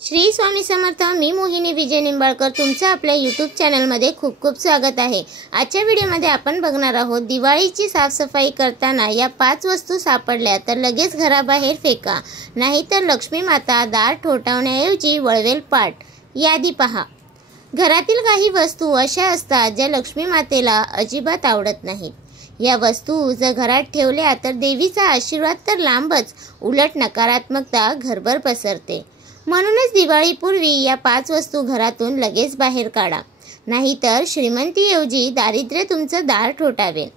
श्री स्वामी समर्थ। मी मोहिनी विजय निंबाळकर तुमचं आपल्या यूट्यूब चॅनलमध्ये खूप खूप स्वागत आहे। आजच्या व्हिडिओमध्ये आपण बघणार आहोत दिवाळीची साफसफाई करताना या 5 वस्तू सापडल्या तर लगेच घराबाहेर फेका, नाहीतर लक्ष्मी माता दार ठोठावण्याऐवजी वळवेल पाठ। यादी पहा। घरातील काही वस्तू अशा असतात ज्या लक्ष्मी मातेला अजिबात आवडत नाहीत। या वस्तू जर घरात ठेवल्या तर देवीचा आशीर्वाद तर लांबच, उलट नकारात्मकता घरभर पसरते। म्हणूनच दिवाळीपूर्वी या 5 वस्तू घरातून लगेच बाहेर काढा, नाहीतर श्रीमंतीऐवजी दारिद्र्य तुमचं दार ठोठावेल।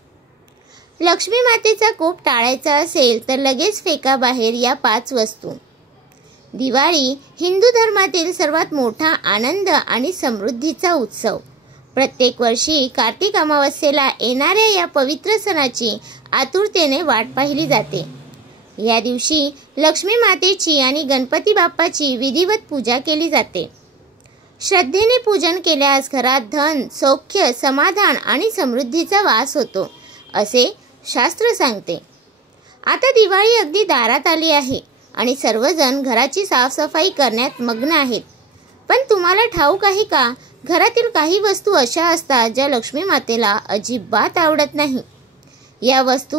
लक्ष्मी मातेचा कोप टाळायचा असेल तर लगेच फेका बाहेर या 5 वस्तू। दिवाळी हिंदू धर्मातील सर्वात मोठा आनंद आणि समृद्धीचा उत्सव। प्रत्येक वर्षी कार्तिक अमावस्येला येणाऱ्या या पवित्र सणाची आतुरतेने वाट पाहिली जाते। या दिवशी लक्ष्मी मातेची आणि गणपती बाप्पाची विधिवत पूजा केली जाते। श्रद्धेने पूजन केल्यास घरात धन, सौख्य, समाधान आणि समृद्धीचा वास होतो, असे शास्त्र सांगते। आता दिवाळी अगदी दारात आली आहे आणि सर्वजण घराची साफसफाई करण्यात मग्न आहेत। पण तुम्हाला ठाऊक आहे का, घरातील काही वस्तू अशा असतात ज्या लक्ष्मी मातेला अजिबात आवडत नाही। या वस्तू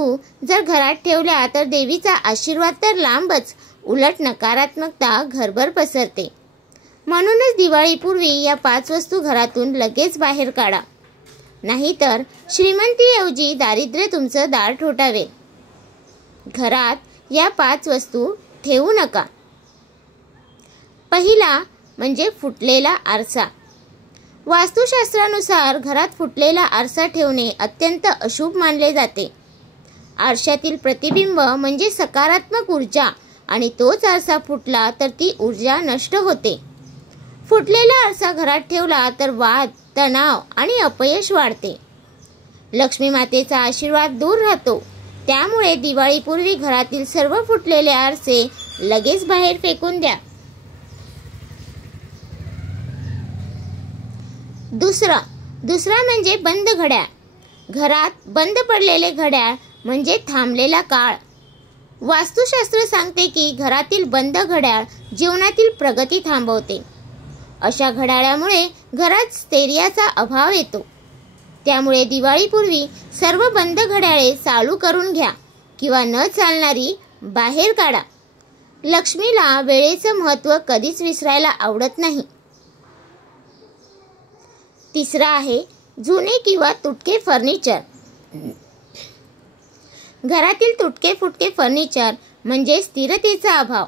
जर घरात ठेवल्या तर देवीचा आशीर्वाद तर लांबच, उलट नकारात्मकता घरभर पसरते। म्हणूनच दिवाळीपूर्वी या 5 वस्तू घरातून लगेच बाहेर काढा, नाहीतर श्रीमंतीऐवजी दारिद्र्य तुमचं दार ठोठावेल। घरात या 5 वस्तू ठेवू नका। पहिला म्हणजे फुटलेला आरसा। वास्तुशास्त्रानुसार घरात फुटलेला आरसा ठेवणे अत्यंत अशुभ मानले जाते। आरशातील प्रतिबिंब म्हणजे सकारात्मक ऊर्जा आणि तोच आरसा फुटला तर ती ऊर्जा नष्ट होते। फुटलेला आरसा घरात ठेवला तर वाद, तणाव आणि अपयश वाढते। लक्ष्मी मातेचा आशीर्वाद दूर राहतो। त्यामुळे दिवाळीपूर्वी घरातील सर्व फुटलेले आरसे लगेच बाहेर फेकून द्या। दुसरा म्हणजे बंद घड्याळ। घरात बंद पडलेले घड्याळ म्हणजे थांबलेला काळ। वास्तुशास्त्र सांगते की घरातील बंद घड्याळ जीवनातील प्रगती थांबवते। अशा घड्याळामुळे घरात स्थैर्याचा अभाव येतो। त्यामुळे दिवाळीपूर्वी सर्व बंद घड्याळे चालू करून घ्या किंवा न चालणारी बाहेर काढा। लक्ष्मीला वेळेचं महत्त्व कधीच विसरायला आवडत नाही। तिसरा आहे जुने किंवा तुटके फर्निचर। घरातील तुटके फुटके फर्निचर म्हणजे स्थिरतेचा अभाव।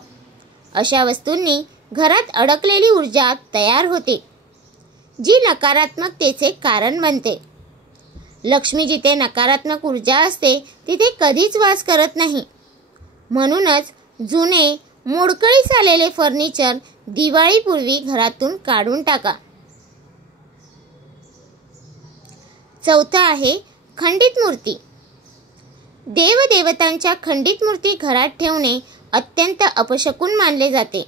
अशा वस्तूंनी घरात अडकलेली ऊर्जा तयार होते, जी नकारात्मकतेचे कारण बनते। लक्ष्मी जिथे नकारात्मक ऊर्जा असते तिथे कधीच वास करत नाही। म्हणूनच जुने मोडकळीस आलेले फर्निचर दिवाळीपूर्वी घरातून काढून टाका। चौथा आहे खंडित मूर्ती। देवदेवतांच्या खंडित मूर्ती घरात ठेवणे अत्यंत अपशकुन मानले जाते।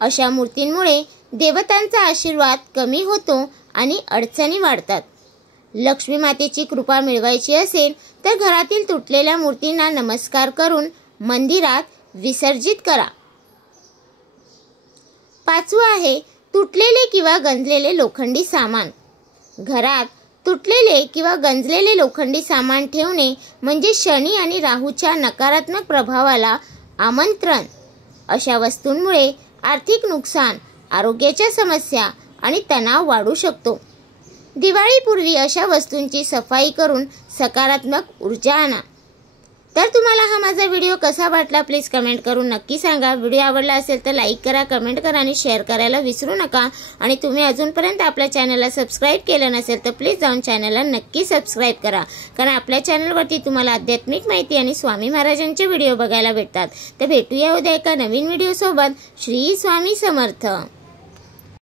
अशा मूर्तींमुळे देवतांचा आशीर्वाद कमी होतो आणि अडचणी वाढतात। लक्ष्मी मातेची कृपा मिळवायची असेल तर घरातील तुटलेल्या मूर्तींना नमस्कार करून मंदिरात विसर्जित करा। पाचवा आहे तुटलेले किंवा गंजलेले लोखंडी सामान। घरात तुटलेले किंवा गंजलेले लोखंडी सामान ठेवणे म्हणजे शनी आणि राहूच्या नकारात्मक प्रभावाला आमंत्रण। अशा वस्तूंमुळे आर्थिक नुकसान, आरोग्याच्या समस्या आणि तणाव वाढू शकतो। दिवाळीपूर्वी अशा वस्तूंची सफाई करून सकारात्मक ऊर्जा आणा। तर तुम्हाला हा माझा व्हिडिओ कसा वाटला प्लीज कमेंट करून नक्की सांगा। व्हिडिओ आवडला असेल तर लाईक करा, कमेंट करा आणि शेअर करायला विसरू नका। आणि तुम्ही अजूनपर्यंत आपल्या चॅनलला सबस्क्राईब केलं नसेल तर प्लीज जाऊन चॅनलला नक्की सबस्क्राईब करा, कारण आपल्या चॅनलवरती तुम्हाला आध्यात्मिक माहिती आणि स्वामी महाराजांचे व्हिडिओ बघायला भेटतात। तर भेटूया उद्या एका नवीन व्हिडिओ सोबत। श्री स्वामी समर्थ।